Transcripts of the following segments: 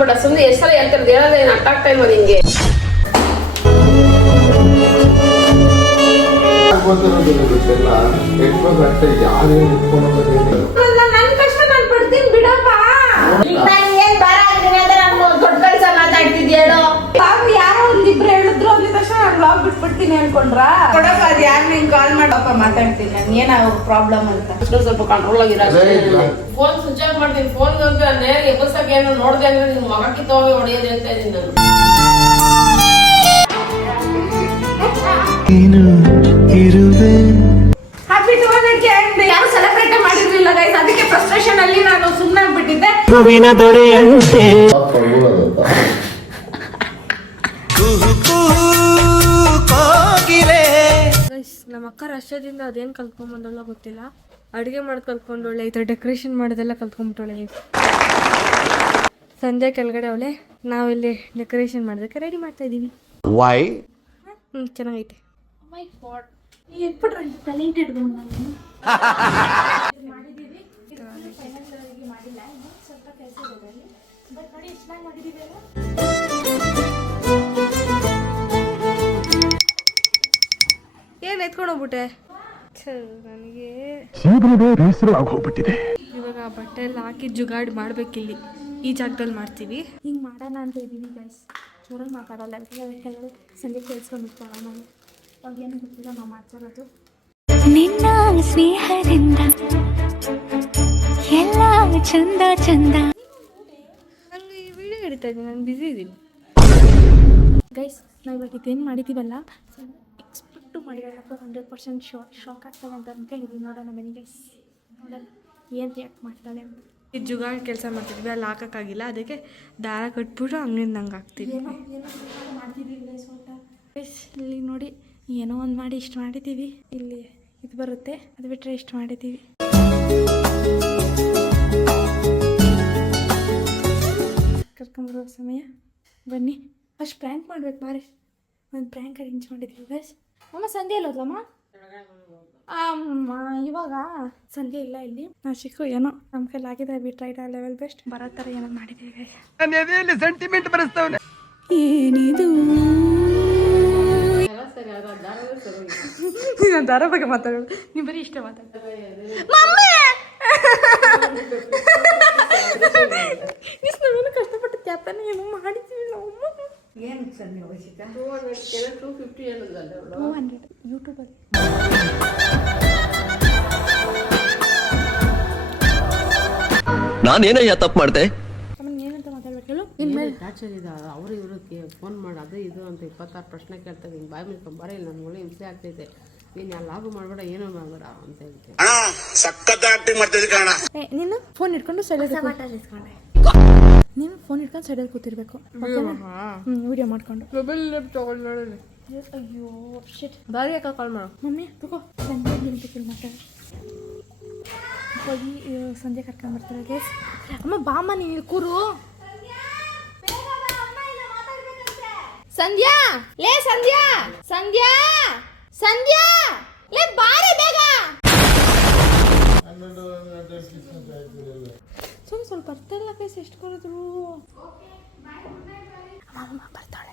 ಹೋಗ್ಬೇಡ ಸುಮ್ಮನೆ ಹೆಸರು ಹೇಳ್ತಿರೋದು ಹೇಳೋದೇನು ಅರ್ಥ ಆಗ್ತಾ ಇಲ್ವ ನಿಂಗೆ? ನನ್ನ ಕಷ್ಟ ನಾನು ಪಡ್ತೀನಿ ಬಿಡಪ್ಪ. ನಾನು ಏನ್ ಬಾರ ಆಗಿದ್ದೀನಿ ಅಂತ ನಾನು ದೊಡ್ಡ ಕೆಲಸ ಮಾತಾಡ್ತಿದ್ಯ ಹೇಳು. ಯಾರೋ ಒಂದಿಬ್ರು ಹೇಳಿದ್ರು ಅಂದ ತಕ್ಷಣ ನಾನು ಬ್ಲಾಗ್ ಬಿಟ್ಬಿಡ್ತೀನಿ ಅನ್ಕೊಂಡ್ರ ಕೊಡಪ್ಪ. ಅದು ಯಾರು ನಿಂಗೆ ಕಾಲ್ ಮಾಡಪ್ಪ ಮಾತಾಡ್ತೀನಿ ನಾನು ಏನ ಪ್ರಾಬ್ಲಮ್ ಅಂತ. ಸ್ವಲ್ಪ ಕಂಟ್ರೋಲ್ ಆಗಿರ ಫೋನ್ ಸ್ವಿಚ್ ಆಫ್ ಮಾಡ್ತೀನಿ. ಫೋನ್ ಅಂತ ಎಬ್ಬಸಕ್ಕೆ ಏನೋ ನೋಡ್ದೆ ಅಂದ್ರೆ ನಿನ್ ಮಗಕ್ಕೆ ತಗೋಗಿ ಹೊಡೆಯೋದು ಅಂತ ಇದೀನಿ ನಾನು. ಹ್ಯಾಪಿ 200K ಯಾರು ಸೆಲೆಬ್ರೇಟ್ ಮಾಡಿರ್ಲಿಲ್ಲ ಗೈಸ್. ಅದಕ್ಕೆ ಫ್ರಸ್ಟ್ರೇಷನ್ ಅಲ್ಲಿ ನಾನು ಸುಮ್ಮನೆ ಆಗ್ಬಿಟ್ಟಿದ್ದೆ. ನಮ್ಮ ಅಕ್ಕ ರಷ್ಯಾದಿಂದ ಅದೇನು ಕಲ್ತ್ಕೊಂಡ್ಬಂದಲ್ಲ ಗೊತ್ತಿಲ್ಲ. ಅಡುಗೆ ಮಾಡೋದು ಕಲ್ತ್ಕೊಂಡೊಳ್ಳೆ, ಈ ಥರ ಡೆಕೋರೇಷನ್ ಮಾಡೋದೆಲ್ಲ ಕಲ್ತ್ಕೊಂಡ್ಬಿಟ್ಟೊಳ್ಳೆ. ಸಂಜೆ ಕೆಳಗಡೆ ಅವಳೆ, ನಾವಿಲ್ಲಿ ಡೆಕೋರೇಷನ್ ಮಾಡೋದಕ್ಕೆ ರೆಡಿ ಮಾಡ್ತಾ ಇದ್ದೀವಿ. ವೈ ಚೆನ್ನಾಗೈತೆ. ಏನು ಎತ್ಕೊಂಡು ಹೋಗ್ಬಿಟ್ಟೆ ನನಗೆ. ಇವಾಗ ಬಟ್ಟೆ ಎಲ್ಲ ಹಾಕಿ ಜುಗಾಡ್ ಮಾಡ್ಬೇಕಿಲ್ಲಿ, ಈ ಜಾಗದಲ್ಲಿ ಮಾಡ್ತೀವಿ. ಹಿಂಗೆ ಮಾಡೋಣ ಅಂತ ಇದ್ದೀವಿ ಗೈಸ್. ಜೋರಾಗಿ ಮಾತಾಡಲ್ಲ, ಕೆಲವರು ಸಂಜೆ ಕೇಳಿಸ್ಕೊಂಡಿರ್ತಾರ. ನಾವು ಅವಾಗೇನು ಗೊತ್ತಿಲ್ಲ ನಾವು ಮಾಡ್ತಿರೋದು. ನಿನ್ನ ಸ್ನೇಹದಿಂದ ಎಲ್ಲ ಚಂದ ಚಂದ. ನಂಗೆ ಈ ವಿಡಿಯೋ ಹಿಡಿತಾ ಇದ್ದೀನಿ, ನಾನು ಬ್ಯುಸಿ ಇದ್ದೀನಿ ಗೈಸ್. ನಾವು ಇವಾಗ ಇದೇನು ಮಾಡಿದ್ದೀವಲ್ಲ, ಎಕ್ಸ್ಪೆಕ್ಟು ಮಾಡಿರೋದಕ್ಕೆ 100% ಶಾಕ್ ಆಗ್ತದೆ ಅಂತ ಅನ್ಕೊಂಡಿದ್ದೀವಿ. ನೋಡೋಣ ಬನ್ನಿ ಗೈಸ್, ನೋಡೋಣ ಏನು ರಿಯಾಕ್ಟ್ ಮಾಡ್ತಾಳೆ ಅಂತ. ಇದು ಜುಗಾಡ್ ಕೆಲಸ ಮಾಡ್ತಿದ್ವಿ, ಅಲ್ಲಿ ಹಾಕೋಕ್ಕಾಗಿಲ್ಲ, ಅದಕ್ಕೆ ದಾರ ಕಟ್ಬಿಟ್ಟು ಹಂಗಿಂದ ಹಂಗೆ ಹಾಕ್ತಿದ್ವಿ. ಮಾಡ್ತಿದ್ದೀವಿ ಗೈಸ್. ಗೈಸ್ ಇಲ್ಲಿ ನೋಡಿ, ಏನೋ ಒಂದು ಮಾಡಿ ಇಷ್ಟು ಮಾಡಿದ್ದೀವಿ. ಇಲ್ಲಿ ಇದು ಬರುತ್ತೆ, ಅದು ಬಿಟ್ಟರೆ ಇಷ್ಟು ಮಾಡಿದ್ದೀವಿ. ಕರ್ಕೊಂಬರೋ ಸಮಯ ಬನ್ನಿ. ಫಸ್ಟ್ ಪ್ರ್ಯಾಂಕ್ ಮಾಡ್ಬೇಕು ಬಾರಿ. ಒಂದು ಪ್ರ್ಯಾಂಕ್ ಅರೇಂಜ್ ಮಾಡಿದ್ದೀವಿ ಗೈಸ್. ಅಮ್ಮ ಸಂಧ್ಯೆ ಇಲ್ಲೋದ್ಲಮ್ಮ? ಇವಾಗ ಸಂಧ್ಯೆ ಇಲ್ಲ ಇಲ್ಲಿ. ನಾವು ಚಿಕ್ಕ ಏನೋ ನಮ್ಮ ಕೈಲಿ ಆಗಿದೆ, ಬಿಟ್ರೆ ಆ ಲೆವೆಲ್ ಬೆಸ್ಟ್ ಬರೋ ಥರ ಏನೋ ಮಾಡಿದ್ದೀವಿ ಗೈಸ್. ಸೆಂಟಿಮೆಂಟ್ ಬರೆಸ್ತವನೆ. ಏನಿದು ನಾನು ದಾರ ಬಗ್ಗೆ ಮಾತಾಡೋದು, ನೀವು ಬರೀ ಇಷ್ಟ ಮಾತಾಡ್ತಾರೆ. ನಾವೇನು ಕಷ್ಟಪಟ್ಟು ತ್ಯಾಪನ ಏನೋ ಮಾಡಿದ್ದೀವಿ ನಾವು. ಏನು ಸರ್ ನೀವು 250 ಏನದಲ್ಲ 200 ಯೂಟ್ಯೂಬಲ್ಲಿ. ನಾನೇನಯ್ಯ ತಪ್ಪು ಮಾಡ್ದೆ? ಏನಂತ ಮಾತಾಡ್ಬೇಕು ಹೇಳು. ಟಾರ್ಚರ್ ಇದೆ. ಅವರು ಇವ್ರಿಗೆ ಫೋನ್ ಮಾಡಿ ಅದು ಇದು ಅಂತ 26 ಪ್ರಶ್ನೆ ಕೇಳ್ತಾರೆ. ಹಿಂಗೆ ಬಾಯಿ ಮೇಲೆ ಬರ ಇಲ್ಲ, ನನ್ನ ಒಳ್ಳೆ ಹಿಂಸೆ ಆಗ್ತೈತೆ. ನೀನು ಎಲ್ಲಾಗೂ ಮಾಡಬೇಡ, ಏನೋ ಮಾಡಬೇಡ ಅಂತ ಹೇಳ್ತೀನಿ. ನೀನು ಫೋನ್ ಇಟ್ಕೊಂಡು ಸೈಡಲ್ಲಿ ನೀನು ಫೋನ್ ಇಟ್ಕೊಂಡು ಸೈಡಲ್ಲಿ ಕೂತಿರ್ಬೇಕು. ವಿಡಿಯೋ ಮಾಡ್ಕೊಂಡು ಮೊಬೈಲ್ ತಗೊಂಡು. ಅಯ್ಯೋ ಶಿಟ್. ಬಾರಿ ಯಾಕೆ ಕಾಲ್ ಮಾಡು ಮಮ್ಮಿ ತಗೋ. ಸಂಜೆ ನಿಂತಿಲ್ಲ ಮಾತಾಡ ಹೋಗಿ ಸಂಜೆ ಕರ್ಕೊಂಡು ಬರ್ತಾರೆ ಗೈಸ್. ಅಮ್ಮ ಬಾಮ್ಮ ನೀನು ಕೂರು. ಸಂಧ್ಯಾ ಲೇ, ಸಂಧ್ಯಾ ಸಂಧ್ಯಾ ಸಂಧ್ಯಾ ಲೇ ಬಾರೆ ಬೇಗ. ಸ್ವಲ್ಪ ಬರ್ತಾಯಿಲ್ಲ ಗೈಸ್, ಎಷ್ಟು ಕೊರಿದ್ರು. ಅಮ್ಮ ಬರ್ತಾಳೆ,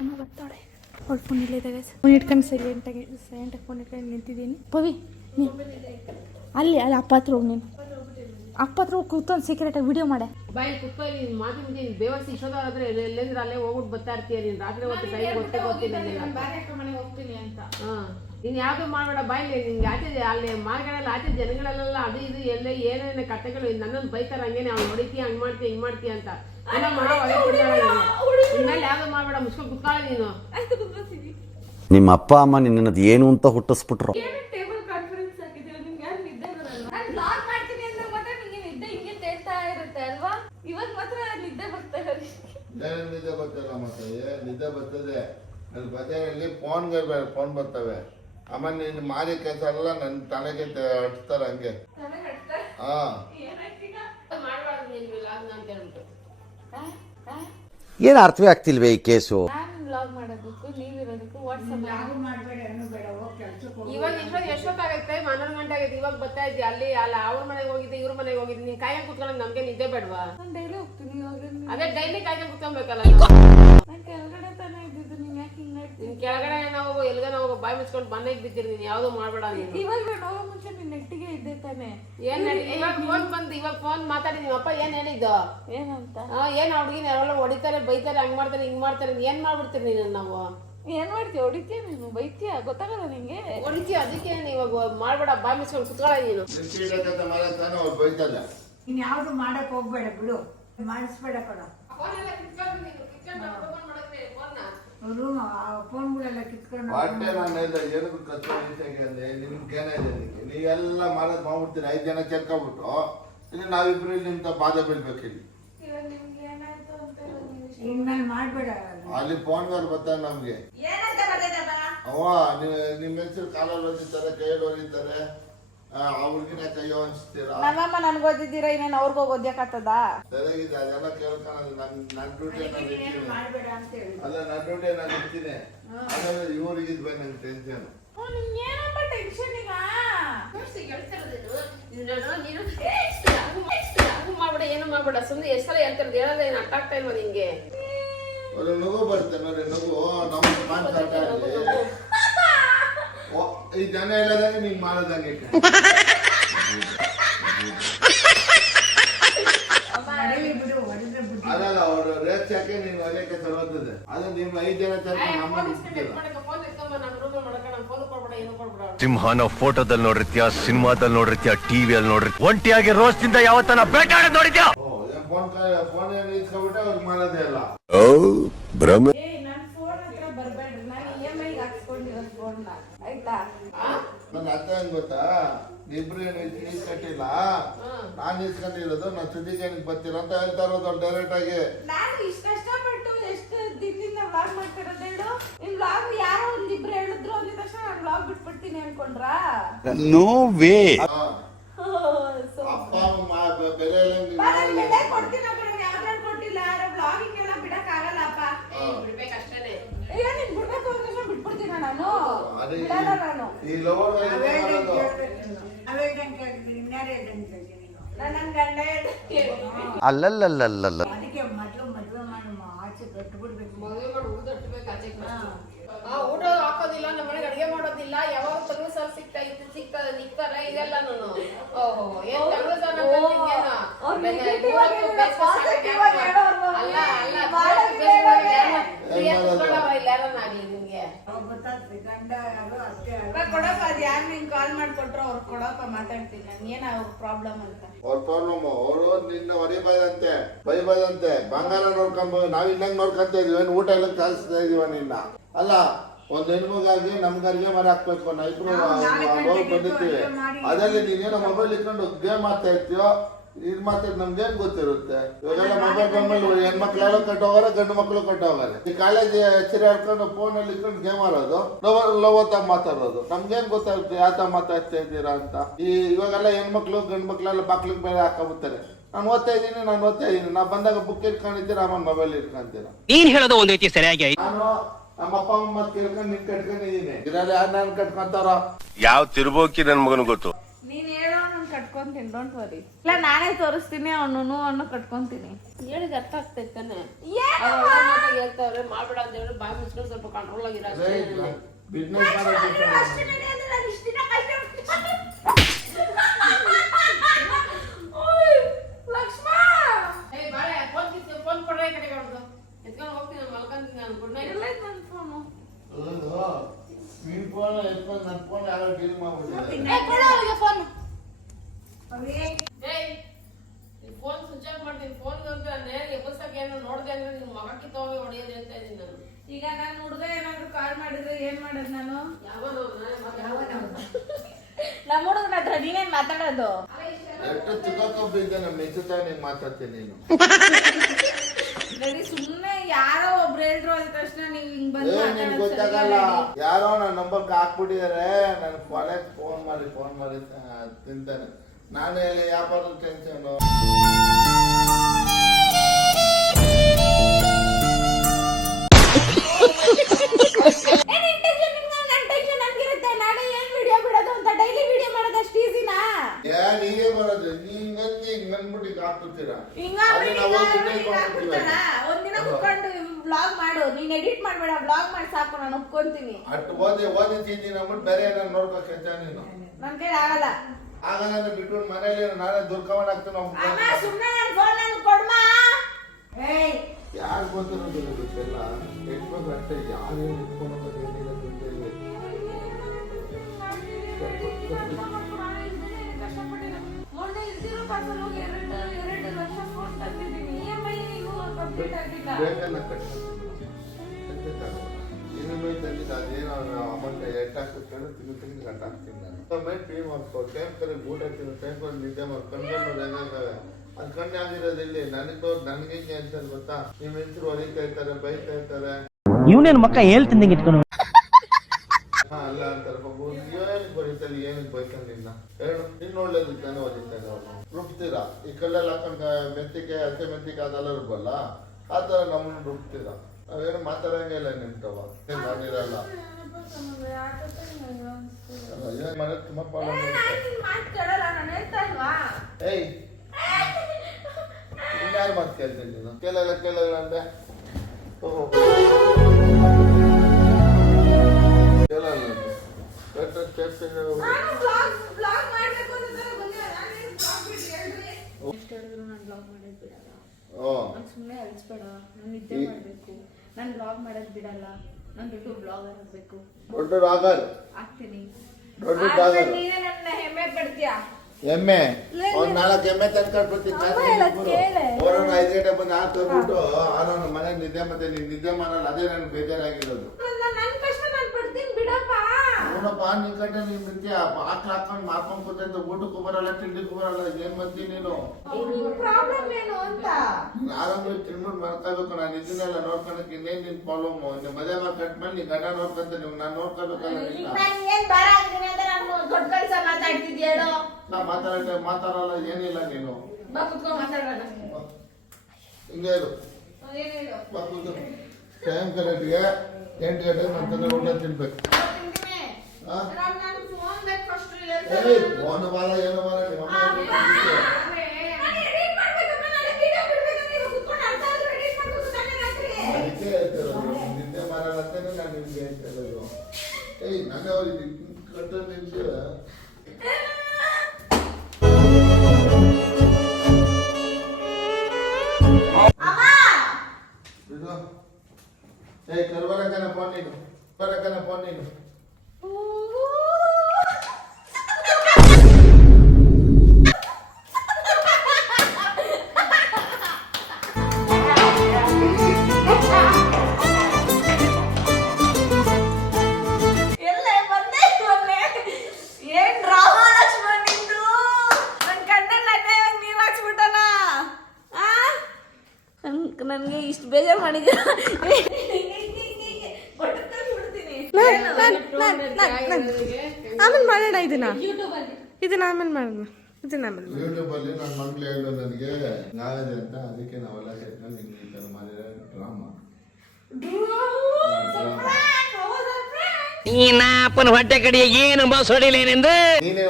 ಅಮ್ಮ ಬರ್ತಾಳೆ. ಅವಳು ಫೋನ್ ಇಲ್ಲಿದೆ ಗೈಸ್. ಫೋನ್ ಇಟ್ಕೊಂಡು ಸೈಲೆಂಟಾಗಿ ಫೋನ್ ಇಟ್ಕೊಂಡು ನಿಂತಿದ್ದೀನಿ. ಪವಿ ನೀ ಅಲ್ಲಿ ಅಪ್ಪ ಹತ್ರ ಹೋಗಿ, ನೀನು ಅಪ್ಪ ಹತ್ರ ಹೋಗಿ ಕೂತ್ಕೊಂಡು ಸೀಕ್ರೆಟಾಗಿ ವಿಡಿಯೋ ಮಾಡೆ. ಬಾಯಿ ಕುತ್ಕೊ. ನೀನು ಮಾತಿನ ಬೇವರ್ಸಿ ಇಷ್ಟೋದಾದ್ರೆ ಎಲ್ಲೆಂದ್ರೆ ಅಲ್ಲೇ ಹೋಗ್ಬಿಟ್ಟು ಬರ್ತಾ ಇರ್ತೀಯ. ನೀನು ರಾತ್ರಿ ಹೊತ್ತು ಟೈಮ್ ಗೊತ್ತಿಲ್ಲ ಹೋಗ್ತೀನಿ ಅಂತ. ಹಾಂ, ನೀನು ಯಾವುದೂ ಮಾಡಬೇಡ ಬಾಯ್ಲಿ. ನಿನ್ಗೆ ಆಚೆ ಅಲ್ಲಿ ಮಾರ್ಗಳೆಲ್ಲ ಆಚೆ ಜನಗಳೆಲ್ಲ ಅದು ಇದು ಎಲ್ಲ ಏನೇನು ಕಥೆಗಳು ನನ್ನನ್ನು ಬೈತಾರೆ. ಹಂಗೇನೆ ಅವ್ನು ಹೊಡಿತೀಯ, ಹಂಗೆ ಮಾಡ್ತೀಯ, ಹಿಂಗೆ ಮಾಡ್ತೀಯ ಅಂತ ಏನೋ ಮಾಡೋ ಇನ್ಮೇಲೆ ಯಾವುದೂ ಮಾಡಬೇಡ, ಮುಚ್ಕೊಂಡು ಕುತ್ಕೊಳ್ಳಿ ನೀನು. ನಿಮ್ಮ ಅಪ್ಪ ಅಮ್ಮ ನಿನ್ನದು ಏನು ಅಂತ ಹುಟ್ಟಿಸ್ಬಿಟ್ರು. ನಿದ್ದೆ ಬರ್ತಲ್ಲ ಮತ್ತೆ, ನಿದ್ದೆ ಬರ್ತದೆ. ಅಲ್ಲಿ ಬಜಾರಲ್ಲಿ ಫೋನ್ ಬರ್ತವೆ. ಆಮೇಲೆ ನೀನು ಮಾರಿ ಕೆಲಸ ಎಲ್ಲ ನನ್ನ ತಲೆಗೆ ಹಟ್ತಾರೆ ಹಂಗೆ. ಏನು ಅರ್ಥವೇ ಆಗ್ತಿಲ್ವೇ ಈ ಕೇಸು? ವ್ಲಾಗ್ ಮಾಡೋದಕ್ಕೂ ನೀವಿರೋದಕ್ಕೂ ವಾಟ್ಸಪ್ ಇವಾಗ ಎಷ್ಟೊತ್ತಾಗೈತೆ 12 ಗಂಟೆ ಆಗೈತೆ ಇವಾಗ ಬರ್ತಾ ಇದ್ದಿ ಅಲ್ಲಿ ಅವ್ರ ಮನೆಗೆ ಹೋಗಿದ್ದೆ ಇವ್ರ ಮನೆಗೆ ಹೋಗಿದ್ದೆ ನೀನ್ ಕಾಯ್ಕೊಂಡು ಕುತ್ಕೊಳ್ಳೋದು ನಮ್ಗೆ ನಿದ್ದೆ ಬೇಡವಾ? ನಾನು ಡೈಲಿ ಹೋಗ್ತೀನಿ ಇವಾಗ ಅದೇ ಡೈಲಿ ಕಾಯ್ಕೊಂಡು ಕುತ್ಕೊಬೇಕಲ್ಲ ನಾನು ಕೆಳಗಡೆ ತಾನೇ ಇದ್ದಿದ್ದು, ನೀನು ಯಾಕೆ ಹಿಂಗೆ ಹೇಳ್ತೀನಿ? ನೀನ್ ಕೆಳಗಡೆ ಹೋಗು ಎಲ್ಗನ ಹೋಗು ಬಾಯಿ ಮುಚ್ಕೊಂಡು ಮನೆಗೆ ಬಿದ್ದಿರಿ ನೀನ್ ಯಾವ್ದು ಮಾಡ್ಬೇಡ ನೀನು. ಇವಾಗ ನೋಡೋ ಮುಂಚೆ ನಿನ್ನ ನೆಟ್ಟಿಗೆ ಇದ್ದೆ ತಾನೆ. ಏನ್ ಇವಾಗ ಫೋನ್ ಮಾತಾಡಿ ನಿಮ್ಮ ಅಪ್ಪ ಏನ್ ಹೇಳಿದ್ದು? ಏನಂತ? ಏನ್ ಹುಡುಗಿನ ಯಾರೆಲ್ಲ ಹೊಡಿತಾರೆ ಬೈತಾರೆ ಹಂಗ್ ಮಾಡ್ತಾರೆ ಹಿಂಗ್ ಮಾಡ್ತಾರೆ ಏನ್ ಮಾಡ್ಬಿಡ್ತೀರಿ ನೀನು? ನಾವು ಏನ್ ಮಾಡ್ತೀಯ? ಹೊಡಿತೀಯ ನೀನು? ಬೈತೀಯ? ಗೊತ್ತಾಗಲ್ಲ ನಿಂಗೆ? ಹೊಡಿತೀಯ ಅದಕ್ಕೆ ಇವಾಗ ಮಾಡ್ಬೇಡ ಬಾಯಿ ಮುಚ್ಕೊಂಡು ಕುತ್ಕೊಳ್ಳ ನೀನು. ಅವ್ರು ಬೈತಲ್ಲ. ಇನ್ ಯಾವ್ದು ಮಾಡಕ್ ಹೋಗ್ಬೇಡ ಬಿಡು, ಮಾಡಿಸ್ಬೇಡ ಕಣ. ರೂಮ್ ಫೋನ್ಗಳೆಲ್ಲ ಕಿತ್ಕೊಂಡು ಹೊಟ್ಟೆ ನಾನು ಹೇಳ್ದೆ ಏನಕ್ಕೆ ಖರ್ಚು ಹೊಡಿತಾಗೆ ಅಂದೆ ನಿಮ್ಗೇನಿದೆ ಅದಕ್ಕೆ ನೀವೆಲ್ಲ ಮಾಡೋದು ಮಾಡ್ಬಿಡ್ತೀರಿ 5 ಜನ ಕೆರ್ಕೊಬಿಟ್ಟು ಇನ್ನು ನಾವಿಬ್ರು ಇಲ್ಲಿ ನಿಂತ ಬಾಧೆ ಬೀಳ್ಬೇಕಿಲ್ಲಿ. ಇವಾಗ ನಿಮ್ಗೆ ಏನಾಯ್ತು ಅಂತ ಇನ್ಮೇಲೆ ಮಾಡ್ಬೇಡ. ಅಲ್ಲಿ ಫೋನ್ಗಾರ ಬರ್ತಾರೆ ನಮ್ಗೆ ಏನಂತ ಬರ್ತೈತಪ್ಪ? ಅವ ನಿಮ್ಮ ಹೆಸರು ಕಾಲಲ್ಲಿ ಹೊಡಿತಾರೆ ಕೈಯಲ್ಲಿ ಹೊಡಿತಾರೆ ಅವ್ರಿಗಿನ ಕೈಯೋ ಅನ್ಸ್ತೀರಾ? ನಮ್ಮಮ್ಮ ನನ್ಗೆ ಓದಿದ್ದೀರಾ ಇನ್ನೇನು ಅವ್ರಿಗೂ ಓದ್ಯಕ್ಕತ್ತದ? ಸರಿಯಾಗಿದೆ ಅದೆಲ್ಲ ಕೇಳ್ಕೊಳ್ಳೋದು ನನ್ನ ಡ್ಯೂಟಿ ನಾನು ಇರ್ತೀನಿ. ಮಾಡ್ಬೇಡ ಅಂತ ಹೇಳಿ. ಅಲ್ಲ ನನ್ನ ಡ್ಯೂಟಿ ನಾನು ಇರ್ತೀನಿ. ಆಮೇಲೆ ಇವ್ರಿಗಿದ್ ನಂಗೆ ಟೆನ್ಷನ್. ಏನಪ್ಪ ಟೆನ್ಷನ್ ಈಗ? ಮಾಡ್ಬೇಡ ಏನು ಮಾಡ್ಬೇಡ ಸುಮ್ಮನೆ ಎಷ್ಟರ ಹೇಳ್ತಿರೋದು ಹೇಳೋದು ಏನು ಅರ್ಥ ಆಗ್ತಾ ಇಲ್ವ ನಿಂಗೆ? ಒಂದು ನಗು ಬರುತ್ತೆ ನೋಡಿ ನಗು ನಮ್ಮ ಮಾತಾಡ್ತಾರೆ ಈ ಜನ ಇಲ್ಲದಂಗೆ ನೀನ್ ಮಾಡೋದಂಗೆ ನಡವಿ ಬಿಡು, ಹೊಡೆದ್ರೆ ಬಿಡು. ಅದಲ್ಲ ಅವ್ರು ರೇಟ್ ಯಾಕೆ ನೀನು ಒಲೆಕ್ಕೆ ತರೋತದೆ ಅದು ನಿಮ್ಮ 5 ಜನ ತರ್ಕ ನಮ್ಮ ಸಿಂಹನ ಫೋಟೋದಲ್ಲಿ ನೋಡಿರ್ತೀಯ, ಸಿನಿಮಾದಲ್ಲಿ ನೋಡಿರ್ತೀಯ, ಟಿವಿಯಲ್ಲಿ ನೋಡಿರ್ತೀಯ, ಒಂಟಿಯಾಗಿ ರೋಸ್ತಿಂದ ಯಾವತ್ತನ ಬೇಟಾಡೋದು ನೋಡಿದ್ಯಾ? ಫೋನ್ ಏನು ಇಸ್ಕೊಬಿಟ್ಟೆ ಅವ್ರಿಗೆ ಮಾಡೋದೇ ಇಲ್ಲ. ಭ್ರಮೆ. ನನ್ನ ಫೋನ್ ಹತ್ರ ಬರ್ಬೇಡ್ರಿ, ನಾನು EMI ಹಾಕ್ಸ್ಕೊಂಡಿರೋ ಫೋನ್ ಆಯ್ತಾ? ನನ್ನ ಅರ್ಥ ಏನ್ ಗೊತ್ತಾ ಇಬ್ರು ಏನು ಇಸ್ಕಟ್ಟಿಲ್ಲ ನಾನು ಇಸ್ಕೊಂಡಿರೋದು ನಾನು ಸುದ್ದಿಗೆ ಬರ್ತೀರ ಅಂತ ಹೇಳ್ತಾ ಇರೋದು ಡೈರೆಕ್ಟ್ ಆಗಿ. ನಾನು ಇಷ್ಟ ಕಷ್ಟಪಟ್ಟು ಎಷ್ಟು ದಿನದಿಂದ ವ್ಲಾಗ್ ಮಾಡ್ತಿರೋದು ಹೇಳು? ನಿಮ್ ವ್ಲಾಗ್ ಯಾರೋ ಒಂದಿಬ್ರು ಹೇಳಿದ್ರು ಅಂದ ತಕ್ಷಣ ನಾನು ವ್ಲಾಗ್ ಬಿಟ್ಬಿಡ್ತೀನಿ ಅನ್ಕೊಂಡ್ರಾ? No way. ಅಪ್ಪ ಅಮ್ಮ ಬೆಲೆ ಬೆಲೆ ಕೊಡ್ತೀನಪ್ಪ, ನಾನು ಯಾವ್ದ್ರಲ್ಲಿ ಕೊಟ್ಟಿಲ್ಲ. ವ್ಲಾಗಿಂಗ್ ಎಲ್ಲ ಬಿಡಕ್ ಆಗಲ್ಲಪ್ಪ. ಬಿಡ್ಬೇಕಷ್ಟೇನೆ. ಈಗ ನೀನ್ ಬಿಡ್ಬೇಕು ಅಂದ ತಕ್ಷಣ ಬಿಟ್ಬಿಡ್ತೀನ ನಾನು? ಅದೇ ಬಿಡಲ್ಲ ನಾನು. ಈ ಲವರ್ ಅವೇಳ್ದಂಗೆ ಕೇಳ್ತೀನಿ, ಇನ್ಯಾರು ಹೇಳ್ದಂಗೆ ಕೇಳ್ತೀನಿ ನೀನು? ನನ್ನ ಗಂಡ ಅಲ್ಲಲ್ಲಲ್ಲಲ್ಲ. ಅದಕ್ಕೆ ಮೊದ್ಲು ಮದ್ವೆ ಮಾಡಿ ಆಚೆ ಕಟ್ಬಿಡ್ಬೇಕು. ಮದುವೆ ಮಾಡಿ ಊಟಬೇಕು ಆಚೆ ಊಟ ಹಾಕೋದಿಲ್ಲ ನಮ್ಮ ಮನೆಗೆ ಅಡಿಗೆ ಮಾಡೋದಿಲ್ಲ ಯಾವಾಗ ತಂಗ್ಳು ಸಾರು ಸಿಗ್ತದೆ ನಿಕ್ತಾರೆ ಇದೆಲ್ಲ ನಾನು. ಓಹೋ ಏನ್ ತಂಗ್ಳು ಸಾರು ಯಾರನ್ನಾಗ್ಲಿ ನಿಮ್ಗೆ ಗೊತ್ತಾಗ್ತದೆ ಗಂಡ ಯಾರು ಅತ್ತೆ ಯಾರು. ಕೊಡಪ್ಪ, ಅದ್ ಯಾರು ನಿಂಗೆ ಕಾಲ್ ಮಾಡ್ಕೊಟ್ರು ಅವ್ರು ಕೊಡಪ್ಪ, ಮಾತಾಡ್ತೀನಿ ನಾನು ಏನ ಅವ್ರ ಪ್ರಾಬ್ಲಮ್ ಅಂತ. ಅವ್ರ ಪ್ರಾಬ್ಲಮ್ ಅವರು ನಿನ್ನ ಹೊಡಿಬಾರ್ದಂತೆ ಬೈಬಾರ್ದಂತೆ ಬಂಗಾರ ನೋಡ್ಕೊಂಬ ನಾವ್ ಇನ್ನಂಗ್ ನೋಡ್ಕೊಂತ ಇದೀವಿ ಏನ್ ಊಟ ಎಲ್ಲ ಕಳಿಸ್ತಾ ಇದೀವ ನಿನ್ನ ಅಲ್ಲ. ಒಂದ್ ಹೆಣ್ಮಗಾಗಿ ನಮ್ಗೆ ಅರ್ಗೆ ಮರ ಹಾಕ್ಬೇಕು ನಾ ಇಬ್ರು ಹೋಗಿ ಬಂದಿರ್ತೀವಿ ಅದ್ರಲ್ಲಿ ನೀನೇನೋ ಮೊಬೈಲ್ ಇಟ್ಕೊಂಡು ಗೇಮ್ ಮಾಡ್ತಾ ಇರ್ತೀಯೋ ಇದ್ ಮಾತಾಡ್ ನಮ್ಗೆ ಏನ್ ಗೊತ್ತಿರುತ್ತೆ? ಇವಾಗೆಲ್ಲ ಮೊಬೈಲ್ ಬಂದ್ಮೇಲೆ ಹೆಣ್ಮಕ್ಳೆಲ್ಲ ಕಟ್ಟೋಗಾರೆ ಗಂಡು ಮಕ್ಳು ಕಟ್ಟೋಗಾರೆ. ಈ ಕಾಲೇಜ್ ಎಚ್ಚರಿ ಹಾಕೊಂಡು ಫೋನ್ ಅಲ್ಲಿ ಇಟ್ಕೊಂಡು ಗೇಮ್ ಆಡೋದು ಲವತ್ತಾಗ ಮಾತಾಡೋದು ನಮ್ಗೇನ್ ಗೊತ್ತಾಗುತ್ತೆ ಯಾವ ಮಾತಾಡ್ತಾ ಇದ್ದೀರಾ ಅಂತ. ಇವಾಗೆಲ್ಲ ಹೆಣ್ಮಕ್ಳು ಗಂಡು ಮಕ್ಳೆಲ್ಲ ಬಾಕ್ಲಿಗೆ ಬೇರೆ ಹಾಕೊಂಡ್ಬಿಡ್ತಾರೆ. ನಾನು ಓದ್ತಾ ಇದ್ದೀನಿ ನಾ ಬಂದಾಗ ಬುಕ್ ಇಟ್ಕೊಂಡಿದ್ದೀರಾ ಆಮೇಲೆ ಮೊಬೈಲ್ ಇಟ್ಕೊಂತೀರ. ನೀನ್ ಹೇಳೋದು ಒಂದ್ ರೀತಿ ಸರಿಯಾಗಿ ನಾನು ನಮ್ಮ ಅಪ್ಪ ಅಮ್ಮ ಕೇಳ್ಕೊಂಡು ನಿನ್ ಕಟ್ಕೊಂಡಿದ್ದೀನಿ ಇದರಲ್ಲಿ ಯಾರು ನಾನು ಕಟ್ಕೊಂತಾರ ಯಾವ ತಿರ್ಬೋಕಿ ನನ್ ಮಗನ್ ಗೊತ್ತು. ನೀನ್ ಹೇಳೋ ನಾನು ಕಟ್ಕೊಂತೀನಿ, ಡೋಂಟ್ ವರಿ. ಇಲ್ಲ ನಾನೇ ತೋರಿಸ್ತೀನಿ, ಅವನು ಕಟ್ಕೊಂತೀನಿ. ಹೇಳಿದ ಅರ್ಥ ಆಗ್ತೈತಾನೆ ಹೇಳ್ತಾವ್ರೆ ಮಾಡ್ಬೇಡ ಅಂತ ಹೇಳಿ ಬಾಯಿ ಮುಚ್ಕೊಂಡು ಸ್ವಲ್ಪ ಕಂಟ್ರೋಲ್ ಆಗಿರೋ ಬಿಸ್ನೆಸ್ ಫೋನ್ ಕೊಡ್ರೆ ಈ ಕಡೆ ಎತ್ಕೊಂಡು ಹೋಗ್ತೀನಿ ಮಲ್ಕೊಂತೀನಿ ನಾನು. Good night. ನನ್ನ ಫೋನು ನಿನ್ ಫೋನ್ ಎತ್ಕೊಂಡು ನನ್ನ ಫೋನ್ ಯಾರೋ ಡೀಲ್ ಮಾಡ್ಬಿಟ್ಟಿದ್ದಾರೆ. ಫೋನ್ ಅವೇ ಫೋನ್ ಸ್ವಿಚ್ ಆಫ್ ಮಾಡ್ತೀನಿ. ಫೋನ್ ಅಂದ್ರೆ ಎಬ್ಬಸಕ್ಕೆ ಏನೋ ನೋಡ್ದೆ ಅಂದ್ರೆ ನಿನ್ ಮಗಕ್ಕೆ ತಗೊಂಡು ಹೊಡೆಯೋದು ಹೇಳ್ತಾ ಇದೀನಿ ನಾನು. ಈಗ ನಾನು ಹುಡುಗ ಏನಾದ್ರು ಕಾಲ್ ಮಾಡಿದ್ರೆ ಏನ್ ಮಾಡೋದು ನಾನು? ನಮ್ಮ ಹುಡುಗನ ಹತ್ರ ನೀನೇನ್ ಮಾತಾಡೋದು? ಎಷ್ಟು ಚಿಕ್ಕಕ್ಕೊಬ್ಬಿದ್ದೆ ಮೆಚ್ಚುತ್ತಾ ನೀನ್ ಮಾತಾಡ್ತೀನಿ ನೀನು. ನಡಿ ಸುಮ್ನೆ ಯಾರೋ ಒಬ್ರು ಹೇಳಿದ್ರು ಅದ ತಕ್ಷಣ ನೀವ್ ಹಿಂಗ್ ಬಂದು ನಿನ್ ಗೊತ್ತಾಗಲ್ಲ ಯಾರೋ ನನ್ನ ನಂಬರ್ ಹಾಕ್ಬಿಟ್ಟಿದಾರೆ ನನ್ ಫೋನ್ ಮಾಡಿ ತಿಂತಾನೆ. ನಾನು ಹೇಳಿ ವ್ಯಾಪಾರ ಟೆನ್ಷನ್ ನಾಳೆ ಏನ್ ಒಂದಿನ ಕುತ್ಕೊಂಡು ಬ್ಲಾಗ್ ಮಾಡು, ನೀನ್ ಎಡಿಟ್ ಮಾಡ್ಬೇಡ, ಬ್ಲಾಗ್ ಮಾಡಿ ಸಾಕು, ನಾನು ಒಪ್ಕೊಂತೀನಿ. ಅಷ್ಟು ಓದಿ ತಿಂತೀನಿ ಅಂದ್ಬಿಟ್ಟು ಬೇರೆ ಏನಾರು ನೋಡ್ಬೇಕು ನೀನು. ನನ್ ಕೈಲಿ ಆಗಲ್ಲ. ಆಗ ನಾನು ಬಿಟ್ಬಿಟ್ಟು ಮನೇಲಿ ನಾನೇ ದುರ್ಕವನ್ ಆಗ್ತೀನಿ. ಅಮ್ಮ ಸುಮ್ಮನೆ ನನ್ನ ಫೋನ್ ನನಗೆ ಕೊಡ್ಮ. ಏಯ್ ಯಾರು ಗೊತ್ತಿರೋದಿಲ್ಲ ಗೊತ್ತಿಲ್ಲ. ಹೆಣ್ಮಕ್ಳು ಅಷ್ಟೇ ಯಾರೇನು ಇಟ್ಕೊಂಡು ಏನಿಲ್ಲ ಗೊತ್ತಿಲ್ಲ. ಮೊನ್ನೆ ಇದ್ದಿರೋ ಕಾಸಲ್ಲಿ ಹೋಗಿ ಎರಡು ಲಕ್ಷ ಫೋನ್ ತಂದಿದ್ದೀನಿ. EMI ಇನ್ನೂ ಕಂಪ್ಲೀಟ್ ಆಗಿಲ್ಲ. ಬೇಕಲ್ಲ ಕಟ್ಟಿ ಇನ್ನೊಮ್ಮೆ ತಂದಿದ್ದು ಅದೇನೋ ಅಮೌಂಟ್ ಎಷ್ಟಾಗ್ತದೆ ತಿಂದು ಗಂಟೆ ಹಾಕ್ತೀನಿ ನಾನು. ಮೈ ಪೇ ಮಾಡ್ಕೊ ಟೈಮ್ ಕರೆ ಊಟ ತಿನ್ನು ಟೈಮ್ ಕರೆ ನಿದ್ದೆ ಮಾಡ್ಕೊಂಡು ಹೆಂಗಾಗವೆ ಅದು ಕಣ್ಣು ಆಗಿರೋದಿಲ್ಲಿ. ನನಗೆ ಹೆಂಗೆ ಅನ್ಸೋದು ಗೊತ್ತಾ, ನಿಮ್ಮ ಹೆಂಚರು ಹೊಲಿತಾ ಇರ್ತಾರೆ, ಬೈತಾ ಇರ್ತಾರೆ. ಇವನೇನು ಮಕ್ಕ ಹೇಳ್ತಿದ್ದಂಗೆ ಇಟ್ಕೊಂಡು ಅಲ್ಲ ಅಂತಾರೆ ಪಾಪ. ಏನಕ್ಕೆ ಬರೀತಾರೆ, ಏನಕ್ಕೆ ಬೈಕೊಂಡಿಲ್ಲ ಹೇಳು. ನಿನ್ನ ಒಳ್ಳೇದು ತಾನೇ ಹೊಲಿತಾನೆ ಅವನು. ರುಬ್ತೀರಾ ಈ ಕಲ್ಲಲ್ಲಿ ಹಾಕೊಂಡು ಮೆತ್ತಿಗೆ ಅತ್ತೆ ಮೆತ್ತಿಗೆ ಅದೆಲ್ಲ ರುಬ್ಬಲ್ಲ, ಆ ಥರ ನಮ್ಮನ್ನು ರುಬ್ತೀರಾ. ನಾವೇನು ಮಾತಾಡಂಗೆ ಇಲ್ಲ ನಿಂತವ ಮಾಡಿರಲ್ಲ. ಮನೆ ತುಂಬ ಏಯ್ ಇನ್ಯಾರು ಮಾತು ಕೇಳ್ತೀನಿ ನೀನು. ಕೇಳಲ್ಲ ಅಂದೆ ಸುಮ್ಮನೆ ಅಳಿಸ್ಬೇಡ, ನಾನು ನಿದ್ದೆ ಮಾಡಬೇಕು, ನಾನು ಬ್ಲಾಗ್ ಮಾಡೋದು ಬಿಡಲ್ಲ, ನಾನು ದೊಡ್ಡ ಬ್ಲಾಗರ್ ಆಗಬೇಕು. ದೊಡ್ಡ ರಾಗರ್ ಆಗ್ತೀನಿ. ದೊಡ್ಡ ರಾಗರ್ ನೀನೇ ನನ್ನ ಹೆಮ್ಮೆ ಪಡ್ತೀಯಾ. ಎಮ್ಮೆ ಒಂದ್ 4 ಎಮ್ಮೆ ತಂದ್ಕೊಟ್ಬಿಡ್ತೀನಿ. 5 ಗಂಟೆ ಬಂದು ಹಾಕ್ಬಿಟ್ಟು ಆನವನು ಮನೆ ನಿದ್ದೆ ಮತ್ತೆ ನೀನ್ ನಿದ್ದೆ ಮಾಡಲ್ಲ. ಅದೇ ನನ್ಗೆ ಬೇಜಾರಾಗಿರೋದು. ನನ್ನ ಕಷ್ಟ ನಾನು ಪಡ್ತೀನಿ ಬಿಡಪ್ಪ. ನೋಡಪ್ಪ ನಿನ್ ಕಡೆ ನೀನ್ ನಿದ್ದೆ ಆಕ್ಳು ಹಾಕೊಂಡು ಮಾಡ್ಕೊಂಡ್ ಕೂತೈತೆ. ಊಟಕ್ಕೂ ಬರಲ್ಲ, ತಿಂಡಿಗೂ ಬರಲ್ಲ. ಏನ್ ಮಾಡ್ತೀನಿ ನೀನು? ಪ್ರಾಬ್ಲಮ್ ಏನು ಅಂತ ಆರಾಮಾಗಿ ತಿನ್ಬಿಟ್ಟು ಮಾಡ್ಕೋಬೇಕು. ನಾನು ಇದನ್ನೆಲ್ಲ ನೋಡ್ಕೊಳಕ್ ಇನ್ನೇನ್ ನಿನ್ ಪ್ರಾಬ್ಲಮ್. ಮದುವೆ ಮಾಡಿ ಕಟ್ ಮಾಡಿ ನೀನ್ ಗಂಡ ನೋಡ್ಕೊಂತ ನೀವು ನಾನು ನೋಡ್ಕೋಬೇಕಲ್ಲ. ನಾನು ಏನ್ ಬರ ಆಗಿದ್ದೀನಿ ಅಂತ ನಾನು ದೊಡ್ಡ ಕೆಲಸ ಮಾತಾಡ್ತಿದ್ಯೇಳೋ. ನಾ ಮಾತಾಡಲ್ಲ ಏನಿಲ್ಲ. ನೀನು ಬಾ ಕುತ್ಕೊ ಮಾತಾಡೋಣ. ಹಿಂಗೆ ಇರು. ಟೈಮ್ ಕರೆಕ್ಟ್ಗೆ 8 ಗಂಟೆಗೆ ನಂತರ ಊಟ ತಿನ್ಬೇಕು. ಫೋನ್ ಬಾಲ ಏನು ಬಾಲ ಅದಕ್ಕೆ ಹೇಳ್ತಿರೋದು. ನಿದ್ದೆ ಮಾಡಲ್ಲ ಅಂತಾನೆ ನಾನು ನಿಮ್ಗೆ ಹೇಳ್ತಿರೋದು. ಏಯ್ ನನಗೆ ಅವ್ರಿಗೆ ಕಟ್ಟ ನಿಂತು ಕರ್ಬರಕನ ಫೋನ್ ನೀನು. ನನ್ಗೆ ಇಷ್ಟು ಬೇಜಾರು ಮಾಡಿದ್ಯಾ? ಆಮೇಲೆ ಮಾಡೋಣ ಇದನ್ನ ಆಮೇಲೆ ಮಾಡೋಣ. ಯೂಟ್ಯೂಬ್ ಅಲ್ಲಿ ನನ್ನ ಮಗ್ಳು ಹೇಳಿದ್ರು ನನಗೆ ನಾಳೆ ಅಂತ. ಅದಕ್ಕೆ ನಾವೆಲ್ಲ ಸೇರ್ಕೊಂಡು ನಿಮ್ಗೆ ಈ ಥರ ಮಾಡಿದ್ರೆ ಡ್ರಾಮಾ. ಅಪ್ಪನ ಹೊಟ್ಟೆ ಕಡೆ ಏನು ಬಸ್ ಹೊಡಿಲೇನೆಂದು ನೀನೇ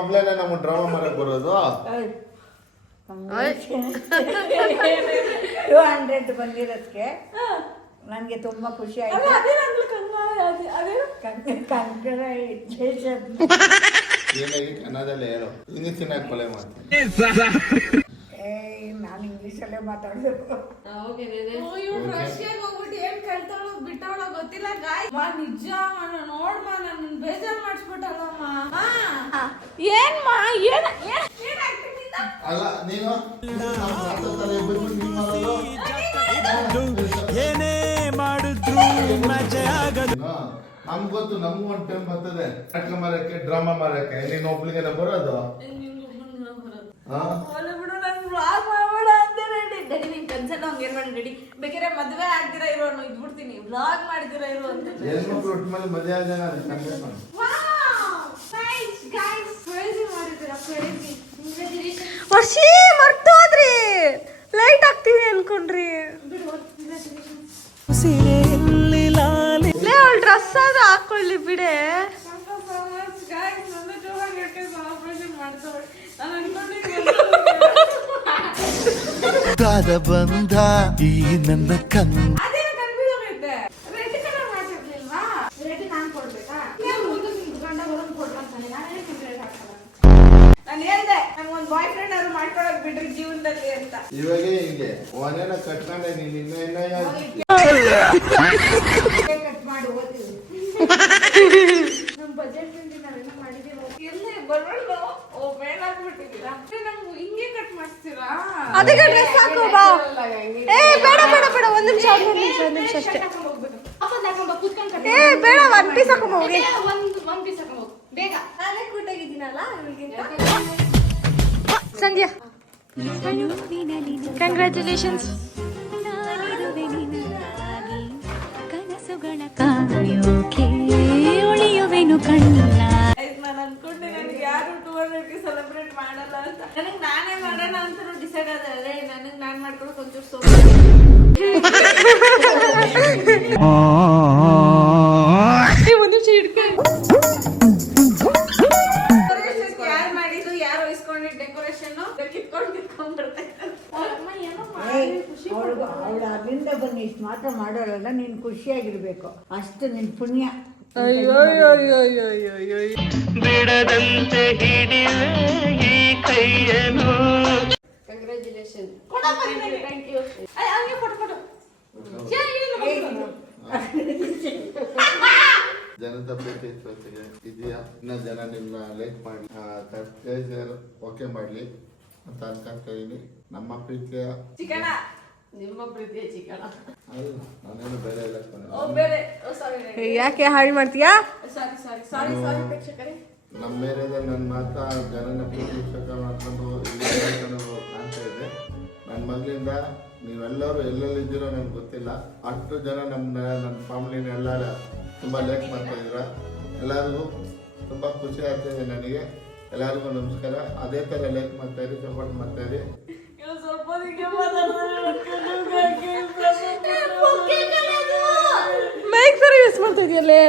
ಒಬ್ಲೇನೆ ನಮ್ಮ ಡ್ರಾಮಾ ಮಾಡಕ್ ಬರೋದು. 200 ಬಂದಿರೋದಕ್ಕೆ ನನಗೆ ತುಂಬಾ ಖುಷಿ ಆಯ್ತು. ಏನಾಗಿ ಕನ್ನಡದಲ್ಲಿ ಹೇಳು, ಇಂಗ್ಲಿಷಿನಾಗ ಕೊಲೆ ಮಾಡ್ತೀನಿ. ನಾನು ಇಂಗ್ಲಿಷಲ್ಲೇ ಮಾತಾಡ್ಬೇಕು. ರಷ್ಯಾಗ ಹೋಗ್ಬಿಟ್ಟು ಏನ್ ಕಲ್ತಾಳೋ ಬಿಟ್ಟವಳೋ ಗೊತ್ತಿಲ್ಲ. ನಿಜ ನೋಡ್ಮ ನನ್ನ ಬೇಜಾರ್ ಮಾಡಿಸ್ಬಿಟ್ಟಲ್ಲಮ್ಮ. ಅಲ್ಲ ನೀನು ಏನೇ ಮಾಡಿದ್ರು ಮಜಾ ಆಗದು. ನಮ್ಗೆ ಗೊತ್ತು, ನಮಗೂ ಒಂದು ಟೈಮ್ ಬರ್ತದೆ ನಾಟಕ ಮಾರಕ್ಕೆ, ಡ್ರಾಮಾ ಮಾರಕ್ಕೆ. ನೀನು ಒಬ್ಳಿಗೆಲ್ಲ ಬರೋದು. ಬೇಕಾದ್ರೆ ಮದ್ವೆ ಆಗ್ದಿರ ಇರೋನು ಇದ್ಬಿಡ್ತೀನಿ, ಬ್ಲಾಗ್ ಮಾಡ್ದಿರ ಇರೋ ಅಂತ. ಹೆಣ್ಮಕ್ಳು ಒಟ್ಟು ಮೇಲೆ ಮದುವೆ ಆದ ವರ್ಷಿ ಮರ್ತೋದ್ರಿ, ಲೈಟ್ ಹಾಕ್ತೀವಿ ಅನ್ಕೊಂಡ್ರಿ. ಅವಳು ಡ್ರೆಸ್ ಅದು ಹಾಕೊಳ್ಳಿ ಬಿಡೆ. ಆಪರೇಷನ್ ಮಾಡ್ತಾಳೆ. ಮುದ್ದಾದ ಬಂಧ ಈ ನನ್ನ ಕನ್ ಅದೇನು ಕನ್ಫ್ಯೂಸ್ ರೆಡ್ ಕಲರ್ ಮಾಡ್ತಿರ್ಲಿಲ್ವಾ? ರೆಡ್ ನಾನ್ ಕೊಡ್ಬೇಕಾ? ನೀವು ಒಂದು ನಿಮ್ಗೆ ಗಂಡ ಬರೋದು ಕೊಡ್ಕೊಂತಾನೆ, ನಾನೇ ನಿಮ್ಗೆ ರೆಡ್ ಹಾಕಲ್ಲ. ನಾನು ಹೇಳ್ದೆ ನಮ್ಗೊಂದು ಬಾಯ್ ಫ್ರೆಂಡ್ ಅವ್ರು ಮಾಡ್ಕೊಳಕ್ ಬಿಡ್ರಿ ಜೀವನದಲ್ಲಿ ಅಂತ. ಇವಾಗ ಹಿಂಗೆ ಒನೇನ ಕಟ್ಕೊಂಡೆ ನೀನ್ ಇನ್ನ ಕಟ್ ಮಾಡಿ ಓದ್ತೀವಿ. ನಮ್ಮ ಬಜೆಟ್ ಫ್ರೆಂಡ್ ನಾವೇನೋ ಮಾಡಿದೀವಿ. ಎಲ್ಲೇ ಬರೋಣ ಓ ಮೇಲಾಗ್ಬಿಟ್ಟಿದ್ದೀರಾ? ನಮ್ಗೆ ಹಿಂಗೆ ಕಟ್ ಮಾಡಿಸ್ತೀರಾ? ಅದಕ್ಕೆ ಡ್ರೆಸ್ ಹಾಕೋ ಬಾ. ಏ ಬೇಡ ಬೇಡ ಬೇಡ, ಒಂದ್ ನಿಮಿಷ ಅಷ್ಟೇ. ಏ ಬೇಡ, ಒನ್ ಪೀಸ್ ಹಾಕೊಂಡ್ ಹೋಗಿ. ಒಂದ್ ಪೀಸ್ ಹಾಕೊಂಡ್ ಹೋಗು ಬೇಗ. ನಾನೇ ಕೂಟಾಗಿದ್ದೀನಲ್ಲ ಇವ್ರಿಗಿಂತ. ಸಂಧ್ಯಾ, ಕಂಗ್ರ್ಯಾಚುಲೇಷನ್ಸ್. ಕನಸುಗಳ ಕಾಯೋಕೆ ಉಳಿಯುವೆನು ಕಣ್ಣ. ನಾನು ಅನ್ಕೊಂಡೆ ನನಗೆ ಯಾರು 200ಗೆ ಸೆಲೆಬ್ರೇಟ್ ಮಾಡಲ್ಲ ಅಂತ. ನನಗೆ ನಾನೇ ಮಾಡೋಣ ಅಂತ ಡಿಸೈಡ್ ಆದ್ರೆ ನನಗೆ ನಾನು ಮಾಡ್ಕೊಳಕ್ ಒಂಚೂರು ಸೋಪ್ ಒಂದ್ ನಿಮಿಷ ಹಿಡ್ಕೊ. ಯಾರು ಮಾಡಿದ್ದು, ಯಾರು ಇಸ್ಕೊಂಡಿದ್ದು ಡೆಕೋರೇಷನ್ ಕಿತ್ಕೊಂಡ್ ಬರ್ತಾರೆ. ಅವಳು ಅಲ್ಲಿಂದ ಬಂದು ಇಷ್ಟು ಮಾತ್ರ ಮಾಡೋಳಲ್ಲ, ನೀನು ಖುಷಿಯಾಗಿರ್ಬೇಕು, ಅಷ್ಟು ನಿನ್ ಪುಣ್ಯ. ಬಿಡದಂತೆ ಹಿಡಿವೆ ಈ ಕೈಯನು. ಕಂಗ್ರ್ಯಾಚುಲೇಷನ್. Thank you. ಹಂಗೆ ಕೊಡು ಕೊಡು. ಜನದ ಪ್ರೀತಿ ಇದೆಯಾ? ಇನ್ನ ಜನ ನಿಮ್ನ ಲೈಕ್ ಮಾಡಿ ಓಕೆ ಮಾಡ್ಲಿ ಅಂತ ಅನ್ಕೊಂತ ಇದೀನಿ. ನಮ್ಮ ಪ್ರೀತಿಯ ಚಿಕನ, ನಿಮ್ಮ ಪ್ರೀತಿಯ ಚಿಕ್ಕಣ. ಅಲ್ಲ, ನಾನೇನು ಬೇರೆ ಇಲ್ಲ ಬೇರೆ ಸಾರಿ ಯಾಕೆ ಹಾಳು ಮಾಡ್ತೀಯಾ? ಸಾರಿ ಸಾರಿ ಸಾರಿ ಸಾರಿ ಪ್ರೇಕ್ಷಕರೇ. ನಮ್ಮ ಏರಿಯಾದಲ್ಲಿ ನನ್ನ ಮಾತಾ ಜನನ ಪ್ರೀತಿ ಇಷ್ಟ ಮಾಡ್ಕೊಂಡು ಇಲ್ಲಿ ಕಾಣ್ತಾ ಇದೆ. ನನ್ನ ಮಗಳಿಂದ ನೀವೆಲ್ಲರೂ ಎಲ್ಲೆಲ್ಲಿದ್ದೀರೋ ನನಗೆ ಗೊತ್ತಿಲ್ಲ, ಅಷ್ಟು ಜನ ನನ್ನ ಫ್ಯಾಮಿಲಿನ ಎಲ್ಲರ ತುಂಬ ಲೈಕ್ ಮಾಡ್ತಾ ಇದ್ದೀರ. ಎಲ್ಲರಿಗೂ ತುಂಬ ಖುಷಿ ಆಗ್ತಾಯಿದೆ ನನಗೆ. ಎಲ್ಲರಿಗೂ ನಮಸ್ಕಾರ. ಅದೇ ಥರ ಲೈಕ್ ಮಾಡ್ತಾಯಿರಿ, ಸಪೋರ್ಟ್ ಮಾಡ್ತಾಯಿರಿ. ಸ್ವಲ್ಪ ಮೈಕ್ ಸರಿ ಯೂಸ್ ಮಾಡ್ತಾ ಇದೆಯಲ್ಲೇ.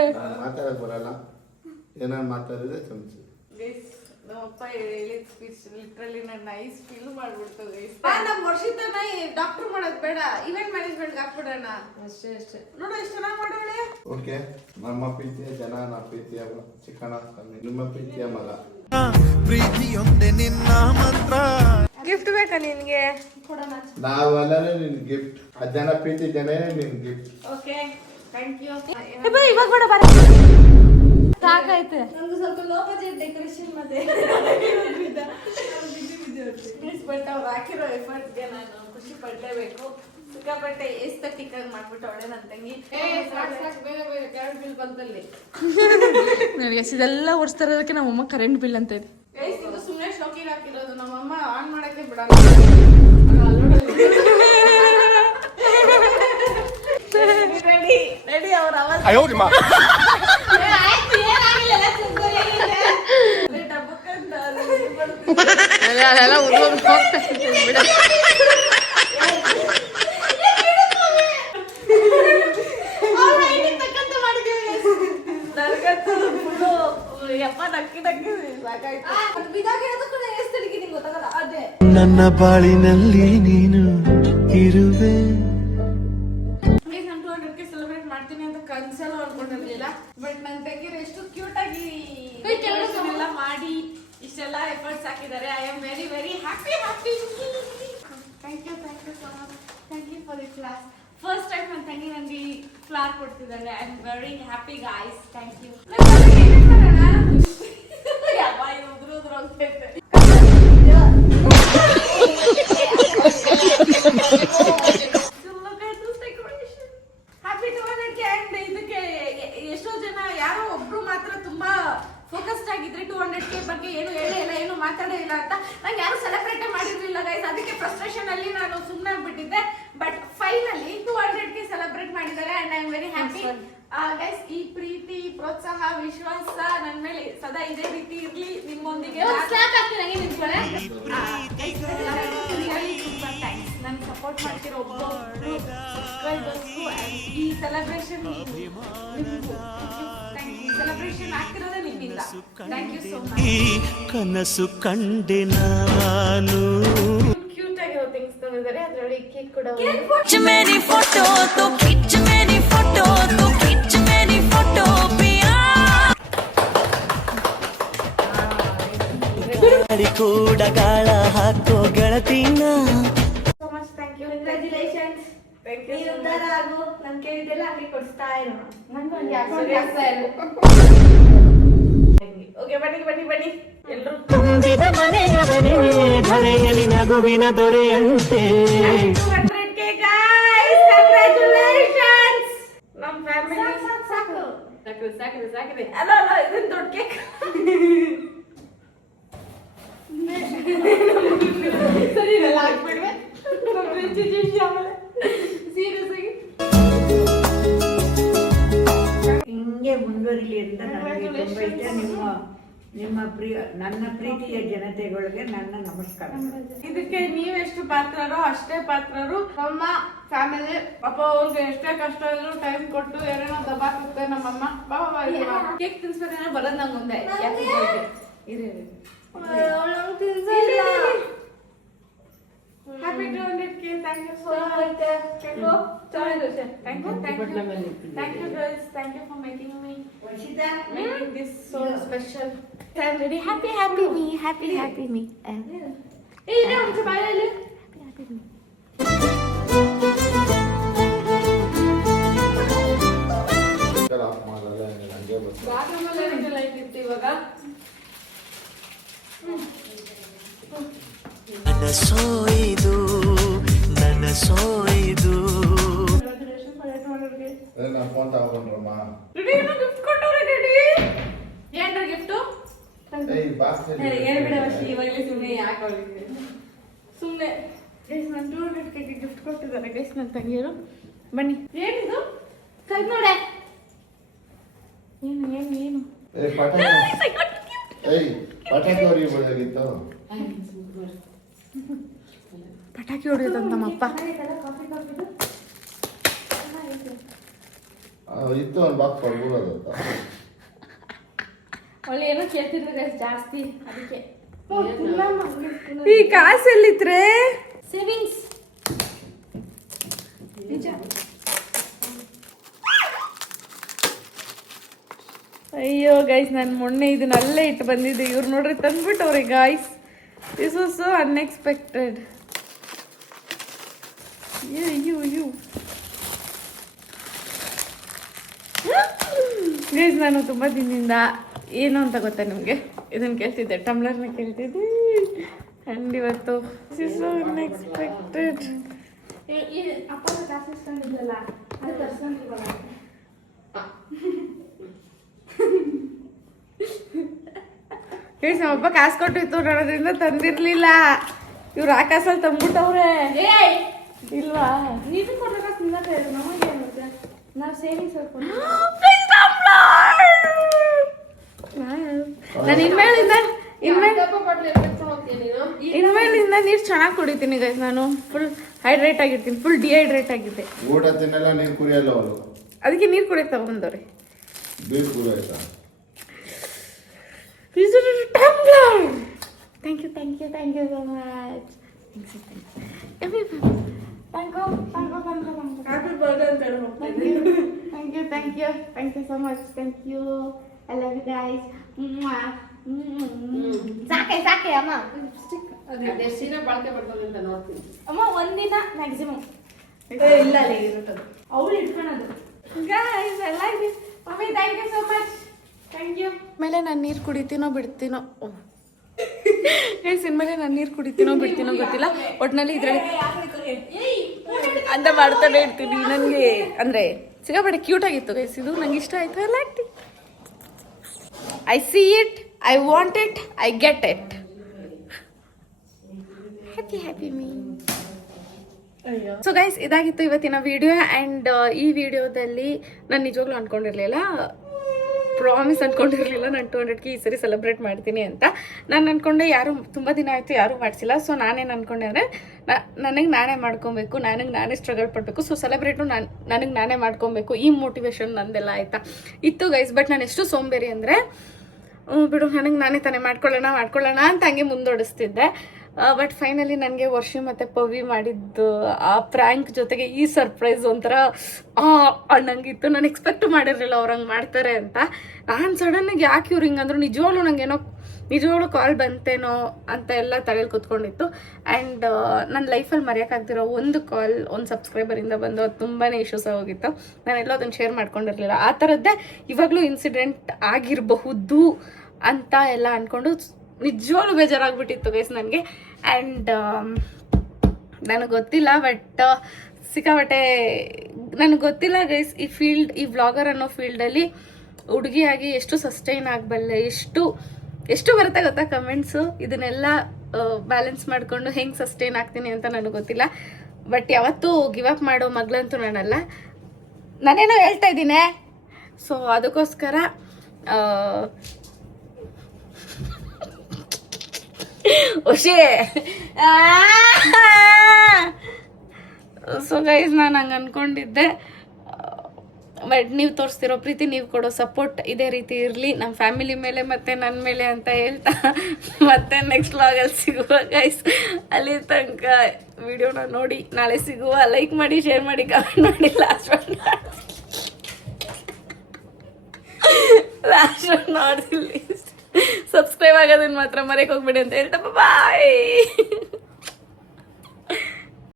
ಮಾತಾಡೋಕೆ ಬರಲ್ಲ, ಏನಾರು ಮಾತಾಡಿದ್ರೆ ಕ್ಷಮಿಸಿ. ನಮ್ಮಪ್ಪ ಹೇಳಿದ ಸ್ಪೀಚ್ ಲಿಟ್ರಲಿ ನನ್ನ ನೈಸ್ ಫೀಲ್ ಮಾಡ್ಬಿಡ್ತು. ನಮ್ಮ ವರ್ಷಿತನ ಡಾಕ್ಟರ್ ಮಾಡೋದು ಬೇಡ, ಇವೆಂಟ್ ಮ್ಯಾನೇಜ್ಮೆಂಟ್ ಹಾಕ್ಬಿಡೋಣ ಅಷ್ಟೇ ಅಷ್ಟೇ. ನೋಡು ಎಷ್ಟು ಚೆನ್ನಾಗಿ ಮಾಡೋಳೆ. ಓಕೆ, ನಮ್ಮ ಪ್ರೀತಿಯ ಜನ, ನಮ್ಮ ಪ್ರೀತಿಯ ಚಿಕ್ಕಣ, ನಿಮ್ಮ ಪ್ರೀತಿಯ ಮಗ. ಪ್ರೀತಿಯೊಂದೇ ನಿನ್ನ ಮಂತ್ರ. ಗಿಫ್ಟ್ ಬೇಕಾ ನಿನ್ಗೆ? ನಾವೆಲ್ಲರೂ ನಿನ್ ಗಿಫ್ಟ್. ಆ ಜನ ಪ್ರೀತಿ ಜನ ನಿನ್ ಗಿಫ್ಟ್. Okay, thank you. ಇವಾಗ ಬೇಡ ಬರ, ಸಾಕೈತೆ. ನಂಗೆ ಸ್ವಲ್ಪ ಲೋ ಬಜೆಟ್ ಡೆಕೋರೇಷನ್ ಮತ್ತೆ ಬಟ್ ಅವ್ರು ಹಾಕಿರೋ ಎಫರ್ಟ್ಸ್ಗೆ ನಾನು ಖುಷಿ ಪಡ್ಲೇಬೇಕು. ಸಿಕ್ಕಾಪಟ್ಟೆ ಎಸ್ತಟಿಕ್ ಆಗಿ ಮಾಡ್ಬಿಟ್ಟವಳೆ ನನ್ನ ತಂಗಿ. ಬೇರೆ ಬೇರೆ ಕರೆಂಟ್ ಬಿಲ್ ಬಂತಲ್ಲಿ. ನನಗೆ ಇದೆಲ್ಲ ಓಡಿಸ್ತಾ ಇರೋದಕ್ಕೆ ನಮ್ಮಮ್ಮ ಕರೆಂಟ್ ಬಿಲ್ ಅಂತ ಇದೆ. ಇದು ಸುಮ್ಮನೆ ಶೋಕಿಗೆ ಹಾಕಿರೋದು, ನಮ್ಮಮ್ಮ ಆನ್ ಮಾಡಕ್ಕೆ ಬಿಡಲ್ಲ. ರೆಡಿ ರೆಡಿ ಅವ್ರ ಅದೆಲ್ಲ ಹೋಗ್ತಾ ಬಿಡ. ನನ್ನ ಬಾಳಿನಲ್ಲಿ ನೀನು ಇರುವೆ. ನಾನು 200ಕ್ಕೆ ಸೆಲೆಬ್ರೇಟ್ ಮಾಡ್ತೀನಿ ಅಂತ ಕನ್ಸಲ್ಲೂ ಅನ್ಕೊಂಡಿರ್ಲಿಲ್ಲ. ಬಟ್ ನನ್ನ ತಂಗಿರು ಎಷ್ಟು ಕ್ಯೂಟ್ ಆಗಿ ಎಲ್ಲ ಮಾಡಿ ಇಷ್ಟೆಲ್ಲ ಎಫರ್ಟ್ಸ್ ಹಾಕಿದ್ದಾರೆ. I am very very happy happy. Thank you so much. Thank you for the class. First time ನನ್ನ ತಂಗಿ ನನಗೆ ಫ್ಲಾರ್ ಕೊಡ್ತಿದ್ದಾರೆ. I am very happy guys. Thank you. ಉದ್ರು ಹೋಗ್ತೈತೆ. ಹ್ಯಾಪಿ 200ಕ್ಕೆ. ಅಂಡ್ ಇದಕ್ಕೆ ಎಷ್ಟೋ ಜನ ಯಾರೋ ಒಬ್ರು ಮಾತ್ರ ತುಂಬಾ ಫೋಕಸ್ಡ್ ಆಗಿದ್ರೆ 200ಕ್ಕೆ ಬಗ್ಗೆ ಏನು ಹೇಳೇ ಇಲ್ಲ, ಏನು ಮಾತಾಡೇ ಇಲ್ಲ ಅಂತ. ನಂಗೆ ಯಾರು ಸೆಲೆಬ್ರೇಟ್ ಮಾಡಿರ್ಲಿಲ್ಲ ಗೈಸ್. ಅದಕ್ಕೆ ಫ್ರಸ್ಟ್ರೇಷನ್ ಅಲ್ಲಿ ನಾನು ಸುಮ್ಮನೆ ಆಗ್ಬಿಟ್ಟಿದ್ದೆ. ಬಟ್ ಫೈನಲಿ 200ಕ್ಕೆ ಸೆಲೆಬ್ರೇಟ್ ಮಾಡಿದ್ದಾರೆ and I am very happy guys. ಈ ಪ್ರೀತಿ, ಪ್ರೋತ್ಸಾಹ, ವಿಶ್ವಾಸ ನನ್ನ ಮೇಲೆ ಸದಾ ಇದೇ ರೀತಿ ಇರ್ಲಿ ನಿಮ್ಮೊಂದಿಗೆ. ತುಂಬಾ ಥ್ಯಾಂಕ್ಸ್ ನನ್ ಸಪೋರ್ಟ್ ಮಾಡ್ತಿರೋ ಒಬ್ಬೊಬ್ರು ಸಬ್ಸ್ಕ್ರೈಬರ್ಸ್ಗೂ. ಈ ಸೆಲೆಬ್ರೇಷನ್ ಸೆಲೆಬ್ರೇಷನ್ ಆಗ್ತಿರೋದೇ ನಿಮ್ಮಿಂದ. Thank you so much. ಕನಸು ಕಂಡೆ ನಾನು. ಕ್ಯೂಟ್ ಆಗಿರೋ ಥಿಂಗ್ಸ್ ತಗೊಂಡಿದ್ದಾರೆ, ಅದರಲ್ಲಿ ಕೇಕ್ ಕೂಡ मेरी फोटो तो खींच मेरी फोटो तो खींच मेरी फोटो पिया ಕೂಡ ಗಾಳ ಹಾಕೋ ಗೆಳತಿನ so much. Thank you, congratulations. ನೀನು ಉದ್ಧಾರ ಆಗು, ನಾನು ಕೇಳಿದ್ದೆಲ್ಲ ಹಂಗೆ ಕೊಡಿಸ್ತಾ ಇರೋ. ನನಗೂ ಹಂಗೆ ಆಗ್ತಾ ಇಲ್ಲ. ಓಕೆ, ಬನ್ನಿ ಎಲ್ಲರೂ. ತುಂಬಿದ ಮನೆಯವರೇ ಧರೆಯಲ್ಲಿ ನಗುವಿನ ದೊರೆಯಂತೆ 200K guys, congratulations. ನಮ್ಮ ಫ್ಯಾಮಿಲಿ ಸಾಕಿದೆ. ಅಲ್ಲ ಇದೊಂದು ದೊಡ್ಡ ಕೇಕ್. ಸರಿ ಇಲ್ಲ ಹಾಕ್ಬಿಡ್ವೆ. ಸೀರಿಯಸ್ ಆಗಿ ಹಿಂಗೆ ಮುಂದುವರಿಲಿ ಅಂತ ನನಗೆ ತುಂಬ ಇಷ್ಟ. ನನ್ನ ಪ್ರೀತಿಯ ಜನತೆಗಳಿಗೆ ನನ್ನ ನಮಸ್ಕಾರ. ಇದಕ್ಕೆ ನೀವೆಷ್ಟು ಪಾತ್ರರೋ ಅಷ್ಟೇ ಪಾತ್ರರು. ನಮ್ಮ ಫ್ಯಾಮಿಲಿ ಪಾಪ ಅವ್ರಿಗೆ ಎಷ್ಟೇ ಕಷ್ಟ ಇದ್ರು ಟೈಮ್ ಕೊಟ್ಟು ಏನೇನೋ ದಬಾಕುತ್ತೆ ನಮ್ಮಮ್ಮ. ಬಾಬಾ ಕೇಕ್ ತಿನ್ಸ್ಬೇಕಂದ್ರೆ ಬರೋದು ನಂಗೆ ಮುಂದೆ. Happy 200K. Thank you so much. Thank you guys. Thank you for making this so special. I'm ready. Happy me. Hey, you know, bye. Bathroom ಅಲ್ಲಿ ಲೈಟ್ ಇತ್ತು ಇವಾಗ. ನನ್ನ ಸೋಯಿದು ನಾ ಫೋನ್ ತಗೊಂಡ್ರಮ್ಮ. ಗಿಫ್ಟ್ ಕೊಟ್ಟವ್ರೆ ಡ್ಯಾಡಿ. ಏನ್ರ ಗಿಫ್ಟು? ಏಯ್ ಬಾಕ್ಸ್ ಇವಾಗಲೇ ಸುಮ್ಮನೆ ಯಾಕೆ ಅವಳಿಗೆ ಸುಮ್ಮನೆ. ಗೈಸ್ ನಾನು 200K ಗಿಫ್ಟ್ ಕೊಟ್ಟಿದ್ದಾರೆ ಗೈಸ್ ನನ್ನ ತಂಗಿಯರು. ಬನ್ನಿ. ಏನಿದು? ಕೈ ನೋಡೆ. ಏನು ಏಯ್ ಪಟಾಕಿ ಅವ್ರಿಗೆ ಬರೋದಾಗಿತ್ತು. ಪಟಾಕಿ ಹೊಡೆಯೋದು ನಮ್ಮಪ್ಪ. ಇತ್ತು ಒಂದು ಬಾಕ್ಸ್ ಕೊಡ್ಬೋದು. ಒಳ್ಳೆ ಏನೋ ಕೇಳ್ತಿದ್ರೆ ಜಾಸ್ತಿ, ಅದಕ್ಕೆ ಈ ಕಾಸು ಎಲ್ಲಿದ್ರೆ ಸೇವಿಂಗ್ಸ್. ನಿಜ. ಅಯ್ಯೋ ಗೈಸ್, ನಾನು ಮೊನ್ನೆ ಇದನ್ನ ಅಲ್ಲೇ ಇಟ್ಟು ಬಂದಿದ್ದೆ. ಇವ್ರು ನೋಡ್ರಿ ತಂದ್ಬಿಟ್ಟವ್ರೆ guys. This was so unexpected. ಅಯ್ಯೋ ಗೈಸ್, ನಾನು ತುಂಬ ದಿನದಿಂದ ಏನು ಅಂತ ಗೊತ್ತಾ ನಿಮಗೆ, ಇದನ್ನು ಕೇಳ್ತಿದ್ದೆ, ಟಮ್ಲರ್ನ ಕೇಳ್ತಿದ್ದೆ. ಆ್ಯಂಡ್ ಇವತ್ತು ದಿಸ್ ಇಸ್ ಸೋ ಅನ್ಎಕ್ಸ್ಪೆಕ್ಟೆಡ್. ಅಪ್ಪ ಕಾಸು ಇಸ್ಕೊಂಡಿದ್ರಲ್ಲ, ಅದು ತರ್ಸ್ಕೊಂಡಿಲ್ವಲ್ಲ. ಗೈಸ್, ನಮ್ಮಪ್ಪ ಕಾಸು ಕೊಟ್ಟಿತ್ತು, ನಾನು ಅದರಿಂದ ತಂದಿರ್ಲಿಲ್ಲ. ಇವ್ರು ಆ ಕಾಸಲ್ಲಿ ತಂದ್ಬಿಟ್ಟವ್ರೆ. ಇಲ್ವಾ? ನೀನು ಕೊಟ್ಟ ಕಾಸು ತಿನ್ನತ್ತೆ, ನಮಗೆ ಏನುತ್ತೆ, ನಾವು ಸೇವಿಂಗ್ಸ್ ಹಾಕೊಂಡು. ನಾನು ಇನ್ಮೇಲಿಂದ ನೀರು ಚೆನ್ನಾಗಿ ಕುಡಿತೀನಿ ಗೈಸ್. ನಾನು ಫುಲ್ ಹೈಡ್ರೇಟ್ ಆಗಿರ್ತೀನಿ, ಫುಲ್ ಡಿಹೈಡ್ರೇಟ್ ಆಗಿದ್ದೆ. ಊಟ ತಿನ್ನಲ್ಲ, ನೀರು ಕುಡಿಯಲ್ಲ ಅವರು. ಅದಕ್ಕೆ ನೀರು ಕುಡಿಯಕ್ಕೆ ತಗೊಂಡವ್ರೆ. ಬೀರ್ ಕುಡಿ ಆಯ್ತಾ? Thank you so much. Happy birthday ಅಂತ ಹೇಳಿ ಹೋಗ್ತೀನಿ. Thank you so much. Thank you. I love you guys. ಸಾಕೆ ಅಮ್ಮ. ಅದೆಷ್ಟಿನ ಬಾಳ್ಕೆ ಬರ್ತದೆ ಅಂತ ನೋಡ್ತೀನಿ. ಅಮ್ಮ ಒಂದಿನ ಮ್ಯಾಕ್ಸಿಮಮ್. ಇಲ್ಲ ಇರುತ್ತದೆ. ಅವಳು ಇಟ್ಕೊಳೋದು. Guys, I like this. Mummy, thank you so much. Thank you. ಮೇಲೆ ನಾನು ನೀರು ಕುಡಿತೀನೋ ಬಿಡ್ತೀನೋ ಇನ್ಮೇಲೆ ನಾನು ನೀರು ಕುಡಿತೀನೋ ಬಿಡ್ತೀನೋ ಗೊತ್ತಿಲ್ಲ. ಒಟ್ಟಿನಲ್ಲಿ ಇದರಲ್ಲಿ ಅಂತ ಮಾಡ್ತಾನೆ ಇರ್ತೀನಿ. ನನಗೆ ಅಂದರೆ ಸಿಕ್ಕಾಪಟ್ಟೆ ಕ್ಯೂಟ್ ಆಗಿತ್ತು ಗೈಸ್. ಇದು ನಂಗೆ ಇಷ್ಟ ಆಯಿತು. I like it. I C it, I want it, I get it. Happy me. So guys, ಇದಾಗಿತ್ತು ಇವತ್ತಿನ ವಿಡಿಯೋ. ಆ್ಯಂಡ್ ಈ ವಿಡಿಯೋದಲ್ಲಿ ನಾನು ನಿಜವಾಗ್ಲೂ ಅಂದ್ಕೊಂಡಿರಲಿಲ್ಲ, ಪ್ರಾಮಿಸ್ ಅಂದ್ಕೊಂಡಿರಲಿಲ್ಲ ನಾನು 200K ಈ ಸರಿ ಸೆಲೆಬ್ರೇಟ್ ಮಾಡ್ತೀನಿ ಅಂತ. ನಾನು ಅಂದ್ಕೊಂಡೆ ಯಾರು ತುಂಬ ದಿನ ಆಯಿತು ಯಾರೂ ಮಾಡಿಸಿಲ್ಲ. ಸೊ ನಾನೇನು ಅಂದ್ಕೊಂಡೆ ಅಂದರೆ ನನಗೆ ನಾನೇ ಮಾಡ್ಕೊಬೇಕು, ನನಗೆ ನಾನೇ ಸ್ಟ್ರಗಲ್ ಪಡಬೇಕು. ಸೊ ಸೆಲೆಬ್ರೇಟು ನನಗೆ ನಾನೇ ಮಾಡ್ಕೊಬೇಕು, ಈ ಮೋಟಿವೇಶನ್ ನಂದೆಲ್ಲ ಆಯಿತಾ ಇತ್ತು ಗೈಸ್. ಬಟ್ ನಾನು ಎಷ್ಟು ಸೋಂಬೇರಿ ಅಂದರೆ ಬಿಡು ನನಗೆ ನಾನೇ ತಾನೇ ಮಾಡ್ಕೊಳ್ಳೋಣ ಅಂತ ಹಂಗೆ ಮುಂದೋಡಿಸ್ತಿದ್ದೆ. ಬಟ್ ಫೈನಲಿ ನನಗೆ ವರ್ಷಿ ಮತ್ತು ಪವಿ ಮಾಡಿದ್ದು ಆ ಪ್ರ್ಯಾಂಕ್ ಜೊತೆಗೆ ಈ ಸರ್ಪ್ರೈಸ್ ಒಂಥರ ನಂಗಿತ್ತು. ನಾನು ಎಕ್ಸ್ಪೆಕ್ಟ್ ಮಾಡಿರಲಿಲ್ಲ ಅವ್ರು ಹಂಗೆ ಮಾಡ್ತಾರೆ ಅಂತ. ನಾನು ಸಡನ್ನಾಗಿ ಯಾಕೆ ಇವ್ರು ಹಿಂಗಂದ್ರು ನಿಜವಾಗ್ಲೂ ಕಾಲ್ ಬಂತೇನೋ ಅಂತ ಎಲ್ಲ ತಲೆಯಲ್ಲಿ ಕೂತ್ಕೊಂಡಿತ್ತು. ಆ್ಯಂಡ್ ನನ್ನ ಲೈಫಲ್ಲಿ ಮರೆಯೋಕ್ಕಾಗ್ದಿರೋ ಒಂದು ಕಾಲ್ ಒಂದು ಸಬ್ಸ್ಕ್ರೈಬರಿಂದ ಬಂದು ಅದು ತುಂಬಾ ಇಶ್ಯೂಸ್ ಆಗೋಗಿತ್ತು. ನಾನೆಲ್ಲೋ ಅದನ್ನು ಶೇರ್ ಮಾಡ್ಕೊಂಡಿರಲಿಲ್ಲ. ಆ ಥರದ್ದೇ ಇವಾಗಲೂ ಇನ್ಸಿಡೆಂಟ್ ಆಗಿರಬಹುದು ಅಂತ ಎಲ್ಲ ಅಂದ್ಕೊಂಡು ನಿಜವಾಗ್ಲೂ ಬೇಜಾರಾಗ್ಬಿಟ್ಟಿತ್ತು ಗೈಸ್ ನನಗೆ. ಆ್ಯಂಡ್ ನನಗೆ ಗೊತ್ತಿಲ್ಲ, ಬಟ್ ಸಿಕ್ಕಾಪಟ್ಟೆ ನನಗೆ ಗೊತ್ತಿಲ್ಲ ಗೈಸ್, ಈ ವ್ಲಾಗರ್ ಅನ್ನೋ ಫೀಲ್ಡಲ್ಲಿ ಹುಡುಗಿಯಾಗಿ ಎಷ್ಟು ಸಸ್ಟೈನ್ ಆಗಬಲ್ಲೆ, ಎಷ್ಟು ಬರುತ್ತೆ ಗೊತ್ತಾ ಕಮೆಂಟ್ಸು. ಇದನ್ನೆಲ್ಲ ಬ್ಯಾಲೆನ್ಸ್ ಮಾಡಿಕೊಂಡು ಹೆಂಗೆ ಸಸ್ಟೈನ್ ಆಗ್ತೀನಿ ಅಂತ ನನಗೆ ಗೊತ್ತಿಲ್ಲ. ಬಟ್ ಯಾವತ್ತೂ ಗಿವ್ ಅಪ್ ಮಾಡೋ ಮಗಳಂತೂ ನಾನಲ್ಲ. ನಾನೇನೋ ಹೇಳ್ತಾ ಇದ್ದೀನಿ. ಸೊ ಅದಕ್ಕೋಸ್ಕರ ಸೊ ಗೈಸ್ ನಾನು ಹಂಗೆ ಅಂದ್ಕೊಂಡಿದ್ದೆ. ಬಟ್ ನೀವು ತೋರಿಸ್ತಿರೋ ಪ್ರೀತಿ, ನೀವು ಕೊಡೋ ಸಪೋರ್ಟ್ ಇದೇ ರೀತಿ ಇರಲಿ ನಮ್ಮ ಫ್ಯಾಮಿಲಿ ಮೇಲೆ ಮತ್ತು ನನ್ನ ಮೇಲೆ ಅಂತ ಹೇಳ್ತಾ ಮತ್ತೆ ನೆಕ್ಸ್ಟ್ ವ್ಲಾಗಲ್ಲಿ ಸಿಗುವ ಗೈಸ್. ಅಲ್ಲಿ ತನಕ ವಿಡಿಯೋನ ನೋಡಿ ನಾಳೆ ಸಿಗುವ. ಲೈಕ್ ಮಾಡಿ, ಶೇರ್ ಮಾಡಿ, ಕಮೆಂಟ್ ಮಾಡಿ, ಲಾಸ್ಟ್ ನೋಡಿಲ್ಲಿ ಸಬ್ಸ್ಕ್ರೈಬ್ ಆಗೋದನ್ನು ಮಾತ್ರ ಮರೆಯೋಕೆ ಹೋಗ್ಬೇಡಿ ಅಂತ ಹೇಳ್ತಾ ಬಾಯ್.